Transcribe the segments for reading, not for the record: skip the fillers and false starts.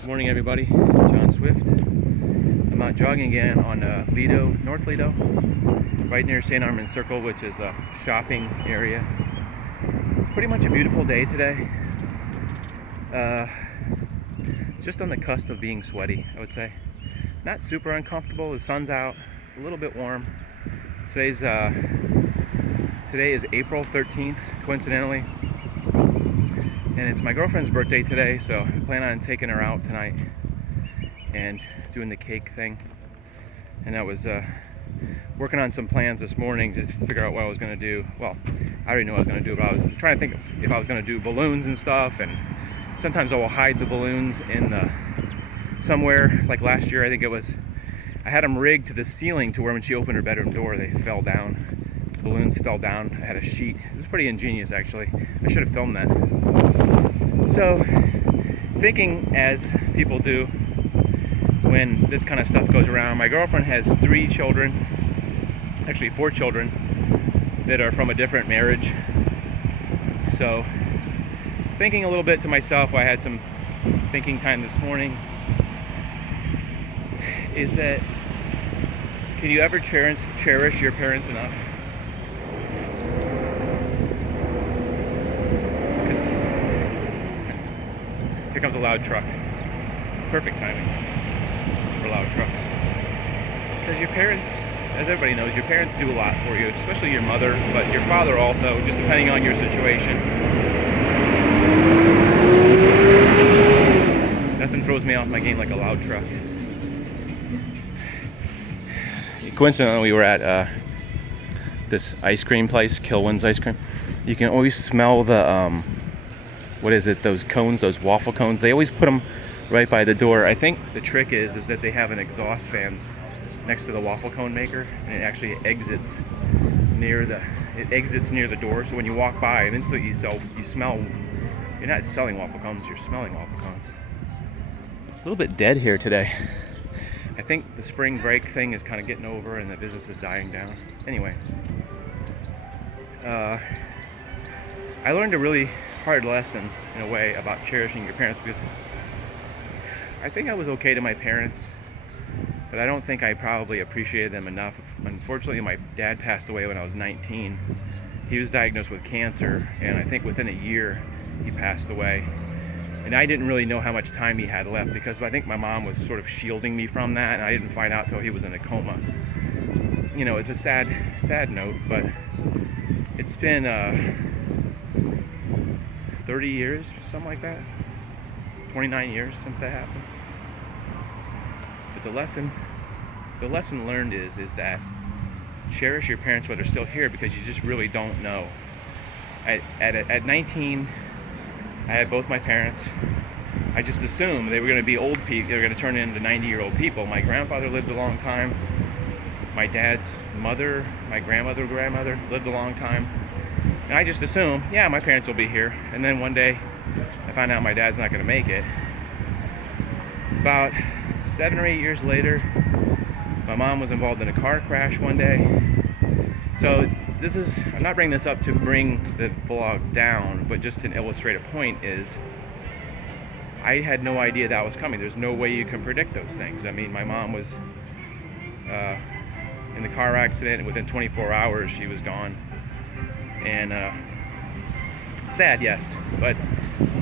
Good morning, everybody. John Swift. I'm out jogging again on Lido, North Lido, right near St. Armand Circle, which is a shopping area. It's pretty much a beautiful day today. Just on the cusp of being sweaty, I would say. Not super uncomfortable. The sun's out. It's a little bit warm. Today is April 13th, coincidentally. And it's my girlfriend's birthday today, so I plan on taking her out tonight and doing the cake thing. And I was working on some plans this morning to figure out what I was going to do. Well, I already knew what I was going to do, but I was trying to think if I was going to do balloons and stuff. And sometimes I will hide the balloons in somewhere. Like last year, I think I had them rigged to the ceiling to where when she opened her bedroom door, they fell down. The balloons fell down. I had a sheet. It was pretty ingenious, actually. I should have filmed that. So, thinking as people do when this kind of stuff goes around, my girlfriend has 3 children, actually 4 children, that are from a different marriage. So, I was thinking a little bit to myself while I had some thinking time this morning, is that can you ever cherish your parents enough? Here comes a loud truck. Perfect timing for loud trucks. Because your parents, as everybody knows, your parents do a lot for you, especially your mother, but your father also, just depending on your situation. Nothing throws me off my game like a loud truck. Coincidentally, we were at this ice cream place, Kilwin's Ice Cream. You can always smell the what is it, those cones, those waffle cones. They always put them right by the door. I think the trick is that they have an exhaust fan next to the waffle cone maker, and it actually exits near the door. So when you walk by, instantly you smell. You're not selling waffle cones, you're smelling waffle cones. A little bit dead here today. I think the spring break thing is kind of getting over and the business is dying down. Anyway, I learned a really hard lesson in a way about cherishing your parents, because I think I was okay to my parents, but I don't think I probably appreciated them enough. Unfortunately, my dad passed away when I was 19. He was diagnosed with cancer, and I think within a year he passed away. And I didn't really know how much time he had left, because I think my mom was sort of shielding me from that, and I didn't find out till he was in a coma. You know, it's a sad note, but it's been 30 years, something like that. 29 years since that happened. But the lesson learned is that cherish your parents while they're still here, because you just really don't know. At 19, I had both my parents. I just assumed they were going to be old people. They were going to turn into 90-year-old people. My grandfather lived a long time. My dad's mother, my grandmother lived a long time. And I just assumed, yeah, my parents will be here. And then one day, I found out my dad's not going to make it. About 7 or 8 years later, my mom was involved in a car crash one day. So I'm not bringing this up to bring the vlog down, but just to illustrate a point is, I had no idea that was coming. There's no way you can predict those things. I mean, my mom was in the car accident, and within 24 hours, she was gone. And sad, yes, but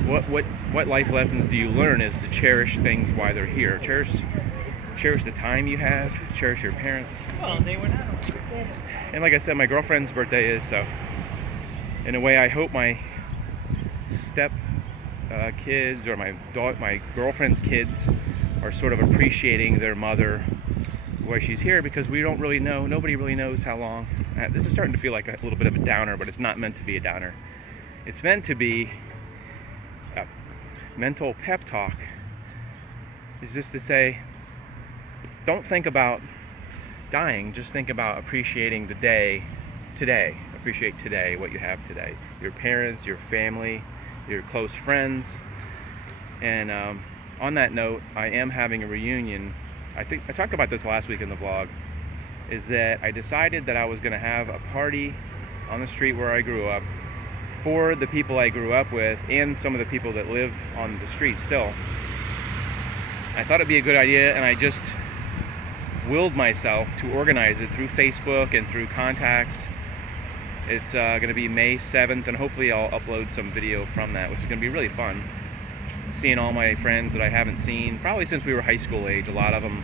what life lessons do you learn is to cherish things while they're here. Cherish the time you have. Cherish your parents. Well, they were not. And like I said, my girlfriend's birthday is, so in a way, I hope my kids or my girlfriend's kids are sort of appreciating their mother why she's here, because we don't really know. Nobody really knows how long. This is starting to feel like a little bit of a downer, but it's not meant to be a downer. It's meant to be a mental pep talk. Is just to say, don't think about dying, just think about appreciating the day today. Appreciate today, what you have today. Your parents, your family, your close friends. And on that note, I am having a reunion. I think I talked about this last week in the vlog, is that I decided that I was going to have a party on the street where I grew up for the people I grew up with and some of the people that live on the street still. I thought it'd be a good idea, and I just willed myself to organize it through Facebook and through contacts. It's going to be May 7th, and hopefully I'll upload some video from that, which is going to be really fun. Seeing all my friends that I haven't seen probably since we were high school age. A lot of them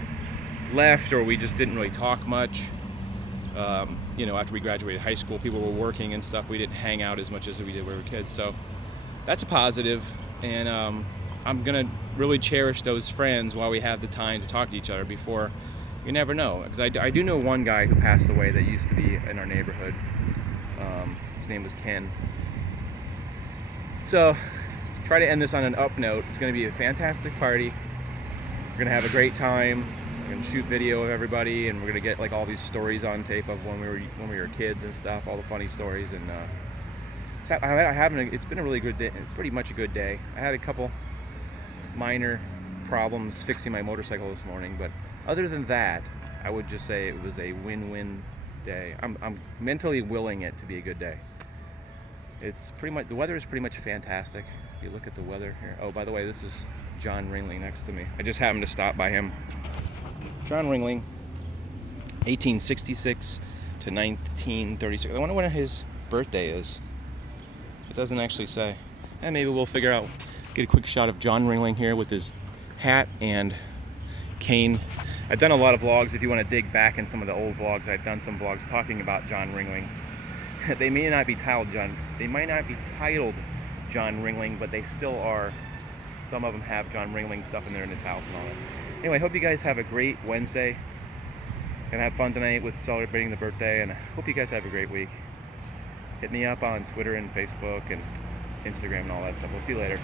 left, or we just didn't really talk much. After we graduated high school, people were working and stuff. We didn't hang out as much as we did when we were kids. So that's a positive, and I'm going to really cherish those friends while we have the time to talk to each other before. You never know, because I do know one guy who passed away that used to be in our neighborhood. His name was Ken. So, try to end this on an up note. It's going to be a fantastic party. We're going to have a great time. We're going to shoot video of everybody, and we're going to get like all these stories on tape of when we were kids and stuff, all the funny stories. And it's been a really good day, pretty much a good day. I had a couple minor problems fixing my motorcycle this morning, but other than that, I would just say it was a win-win day. I'm mentally willing it to be a good day. It's pretty much, the weather is pretty much fantastic. If you look at the weather here. Oh, by the way, this is John Ringling next to me. I just happened to stop by him. John Ringling, 1866 to 1936. I wonder when his birthday is. It doesn't actually say. And maybe we'll figure out, get a quick shot of John Ringling here with his hat and cane. I've done a lot of vlogs. If you want to dig back in some of the old vlogs, I've done some vlogs talking about John Ringling. They might not be titled John Ringling, but they still are. Some of them have John Ringling stuff in there in his house and all that. Anyway, I hope you guys have a great Wednesday and have fun tonight with celebrating the birthday, and I hope you guys have a great week. Hit me up on Twitter and Facebook and Instagram and all that stuff. We'll see you later.